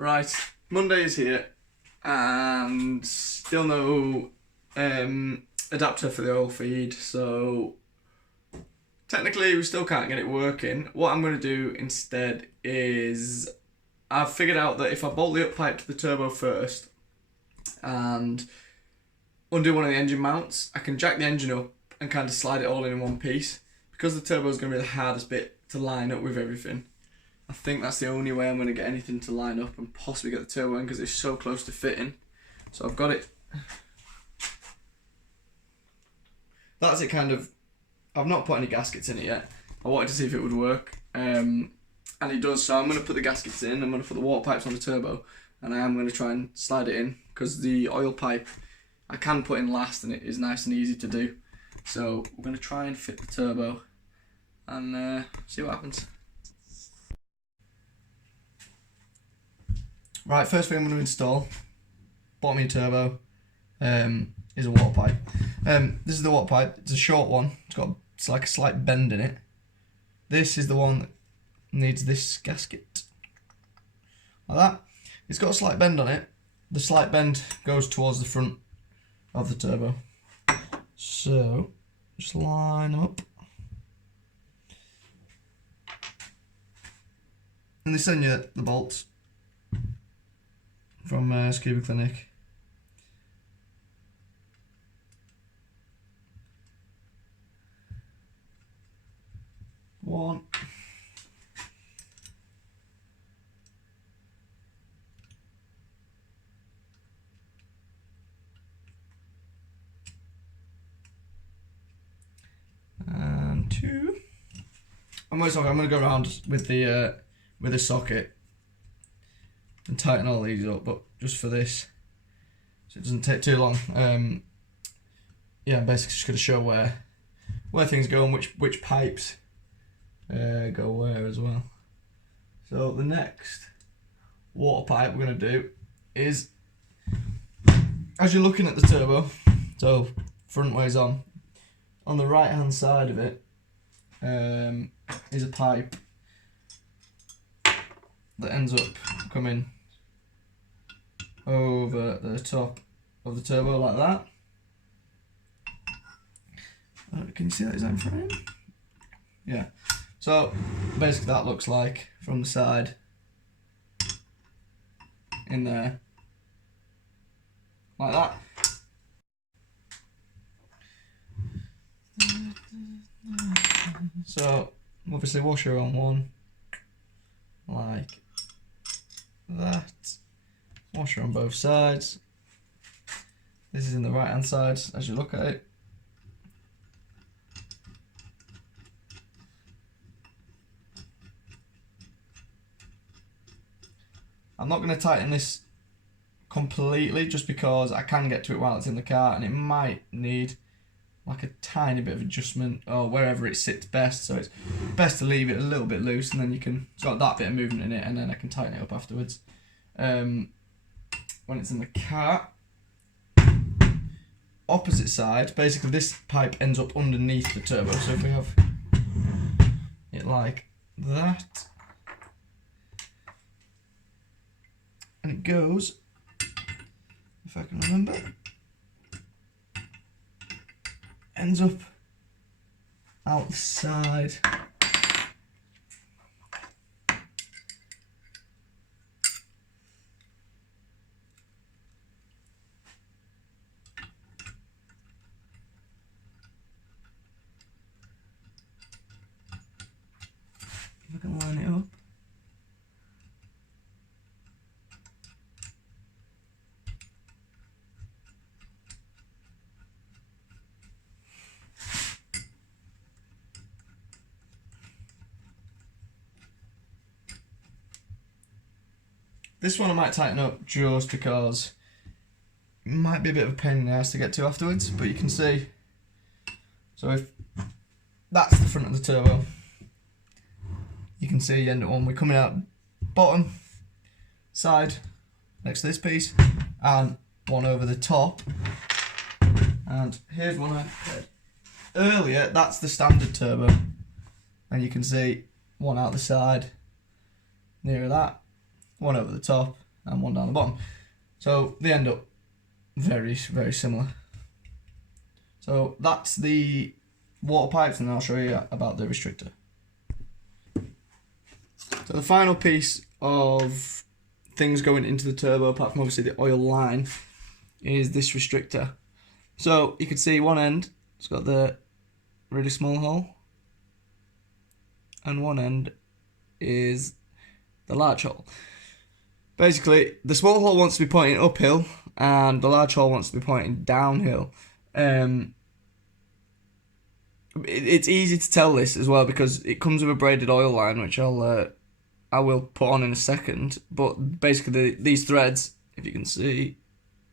Right, Monday is here and still no adapter for the oil feed, so technically we still can't get it working. What I'm going to do instead is I've figured out that if I bolt the up pipe to the turbo first and undo one of the engine mounts, I can jack the engine up and kind of slide it all in one piece. Because the turbo is going to be the hardest bit to line up with everything, I think that's the only way I'm going to get anything to line up and possibly get the turbo in, because it's so close to fitting. So I've got it. That's it kind of. I've not put any gaskets in it yet. I wanted to see if it would work. And it does, so I'm going to put the gaskets in, I'm going to put the water pipes on the turbo, and I am going to try and slide it in, because the oil pipe I can put in last and it is nice and easy to do. So we're going to try and fit the turbo and see what happens. Right, first thing I'm going to install, bottom of your turbo, is a water pipe. This is the water pipe. It's a short one. It's like a slight bend in it. This is the one that needs this gasket, like that. It's got a slight bend on it. The slight bend goes towards the front of the turbo. So just line them up. And they send you the bolts from SCoobyclinic. One. And two. I'm going to go around with the socket and tighten all these up, but just for this, so it doesn't take too long. Yeah, I'm basically just going to show where things go and which pipes go where as well. So the next water pipe we're going to do is, as you're looking at the turbo, so front ways on the right hand side of it is a pipe that ends up coming over the top of the turbo like that. Can you see that design frame? Yeah. So basically that looks like from the side in there, like that. So obviously washer on one, like that. Washer on both sides. This is in the right hand side as you look at it. I'm not going to tighten this completely just because I can get to it while it's in the car, and it might need like a tiny bit of adjustment or wherever it sits best. So it's best to leave it a little bit loose, and then you can, it's got that bit of movement in it, and then I can tighten it up afterwards. When it's in the car, opposite side, basically this pipe ends up underneath the turbo. So if we have it like that, and it goes, if I can remember, ends up outside. If I can line it up. This one I might tighten up just because it might be a bit of a pain in the ass to get to afterwards, but you can see. So if that's the front of the turbo, you can see you end up one, we're coming out bottom side next to this piece, and one over the top. And here's one I had earlier, that's the standard turbo. And you can see one out the side, near that, one over the top, and one down the bottom. So they end up very, very similar. So that's the water pipes, and I'll show you about the restrictor. So the final piece of things going into the turbo, apart from obviously the oil line, is this restrictor. So you can see one end, it's got the really small hole, and one end is the large hole. Basically, the small hole wants to be pointing uphill, and the large hole wants to be pointing downhill. It's easy to tell this as well because it comes with a braided oil line, which I will put on in a second. But basically, these threads, if you can see,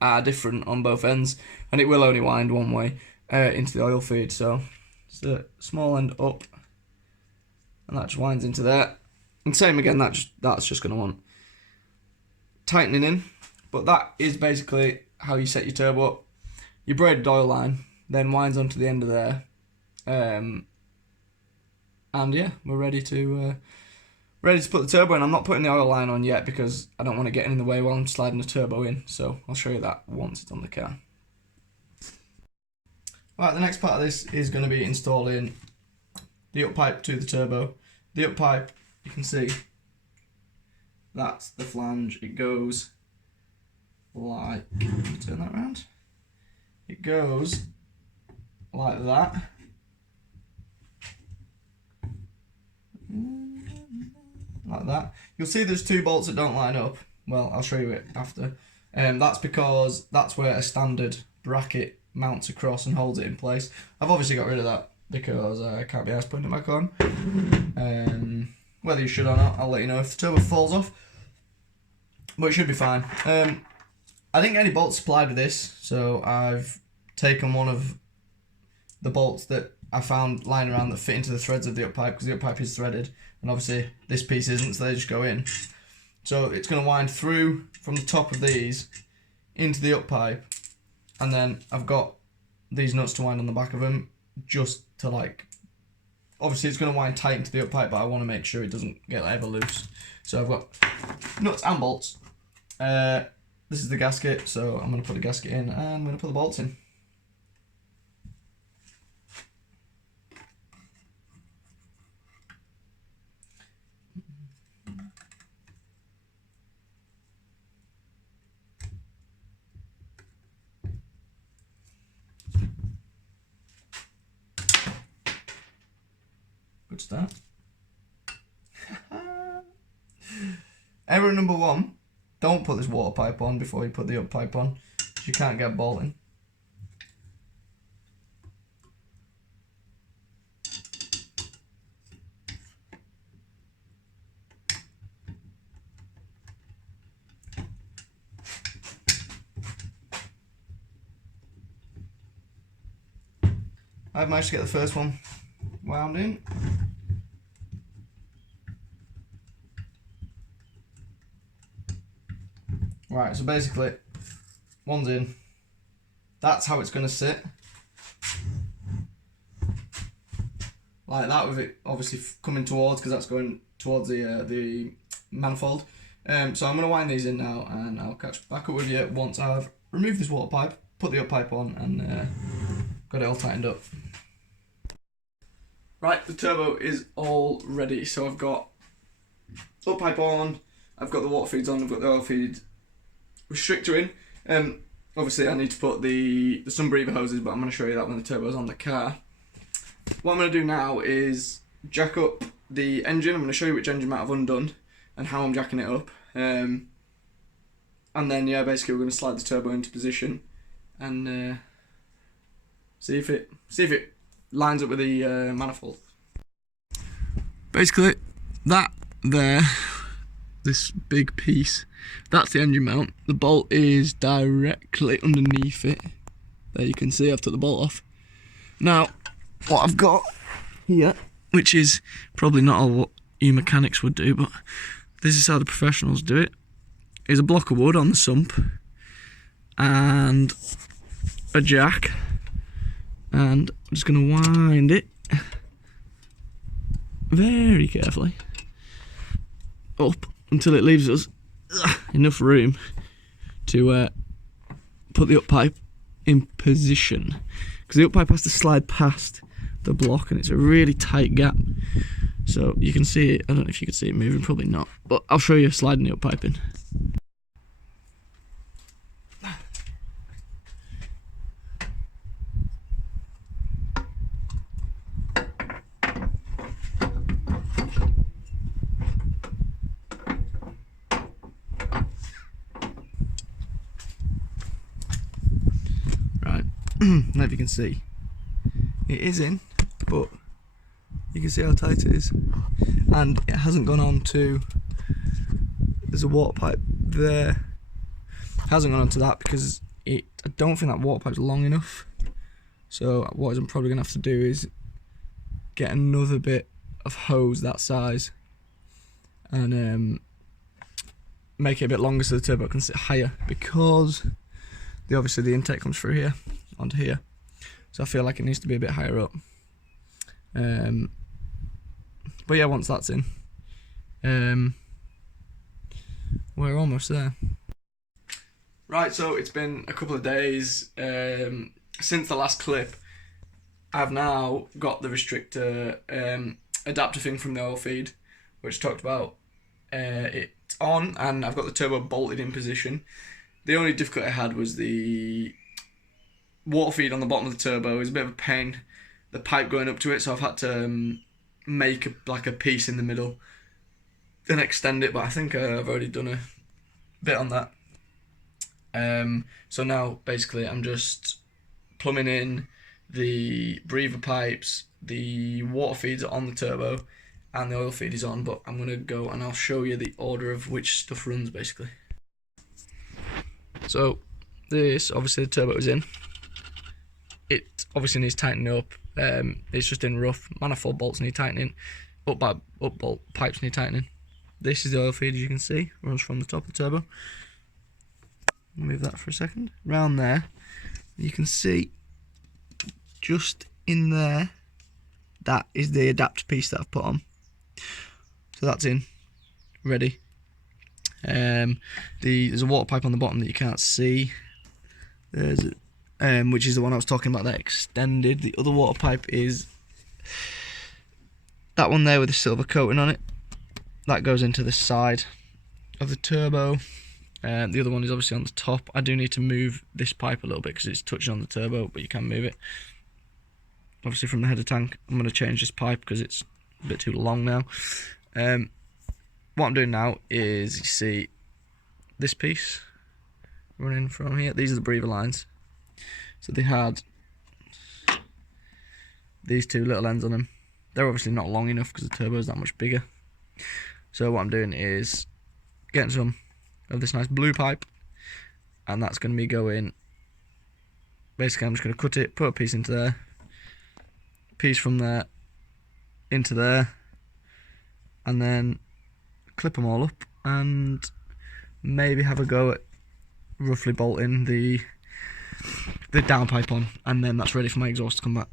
are different on both ends, and it will only wind one way into the oil feed. So it's the small end up, and that just winds into there. And same again, that's just going to want tightening in. But that is basically how you set your turbo up. Your braided oil line then winds onto the end of there. And yeah, we're ready to put the turbo in. I'm not putting the oil line on yet because I don't want to get in the way while I'm sliding the turbo in. So I'll show you that once it's on the car. Right, the next part of this is going to be installing the up pipe to the turbo. The up pipe, you can see, that's the flange. It goes like, turn that around. It goes like that. Like that. You'll see there's two bolts that don't line up. Well, I'll show you it after. That's because that's where a standard bracket mounts across and holds it in place. I've obviously got rid of that because I can't be arsed putting it back on. Whether you should or not, I'll let you know if the turbo falls off. But it should be fine. I didn't get any bolts supplied with this, so I've taken one of the bolts that I found lying around that fit into the threads of the up pipe, because the up pipe is threaded, and obviously this piece isn't, so they just go in. So it's going to wind through from the top of these into the up pipe, and then I've got these nuts to wind on the back of them, just to like, obviously it's going to wind tight into the up pipe, but I want to make sure it doesn't get ever loose. So I've got nuts and bolts. This is the gasket, so I'm going to put the gasket in, and I'm going to put the bolts in. Good start. Error number one, don't put this water pipe on before you put the up pipe on, because you can't get bolting. I've managed to get the first one wound in. Right, so basically, one's in. That's how it's going to sit. Like that, with it obviously coming towards, because that's going towards the manifold. So I'm going to wind these in now, and I'll catch back up with you once I've removed this water pipe, put the up pipe on, and got it all tightened up. Right, the turbo is all ready. So I've got up pipe on, I've got the water feeds on, I've got the oil feed restrictor in. Obviously I need to put the sun breather hoses, but I'm going to show you that when the turbo's on the car. What I'm going to do now is jack up the engine. I'm going to show you which engine mount I've undone and how I'm jacking it up. And then yeah, basically we're going to slide the turbo into position and see if it lines up with the manifold. Basically, that there, this big piece, that's the engine mount. The bolt is directly underneath it. There you can see I've took the bolt off. Now, what I've got here, which is probably not all what you mechanics would do, but this is how the professionals do it, is a block of wood on the sump and a jack, and I'm just going to wind it very carefully up until it leaves us enough room to put the up pipe in position, because the up pipe has to slide past the block and it's a really tight gap. So you can see it, I don't know if you can see it moving, probably not, but I'll show you sliding the up pipe in. Right, now if you can see, it is in, but you can see how tight it is, and it hasn't gone on to, there's a water pipe there, it hasn't gone on to that because I don't think that water pipe's long enough. So what I'm probably going to have to do is get another bit of hose that size and make it a bit longer so the turbo can sit higher, because obviously the intake comes through here onto here, so I feel like it needs to be a bit higher up. But yeah, once that's in, we're almost there. Right, so it's been a couple of days since the last clip. I've now got the restrictor adapter thing from the oil feed, which talked about. It's on, and I've got the turbo bolted in position. The only difficulty I had was the water feed on the bottom of the turbo is a bit of a pain, the pipe going up to it, so I've had to make a piece in the middle and extend it, but I think I've already done a bit on that. So now basically I'm just plumbing in the breather pipes, the water feeds are on the turbo, and the oil feed is on, but I'm going to go and I'll show you the order of which stuff runs basically. So this, obviously the turbo is in, it obviously needs tightening up. It's just in rough, manifold bolts need tightening, up bolt pipes need tightening. This is the oil feed, as you can see, runs from the top of the turbo. Move that for a second. Round there, you can see just in there, that is the adapter piece that I've put on. So that's in, ready. There's a water pipe on the bottom that you can't see. There's which is the one I was talking about that extended. The other water pipe is that one there with the silver coating on it. That goes into the side of the turbo. The other one is obviously on the top. I do need to move this pipe a little bit because it's touching on the turbo, but you can move it. Obviously from the header tank, I'm going to change this pipe because it's a bit too long now. What I'm doing now is, you see this piece running from here. These are the breather lines. So they had these two little ends on them. They're obviously not long enough because the turbo is that much bigger. So what I'm doing is getting some of this nice blue pipe, and that's going to be going, basically I'm just going to cut it, put a piece into there, piece from there into there, and then clip them all up and maybe have a go at roughly bolting the downpipe on, and then that's ready for my exhaust to come back.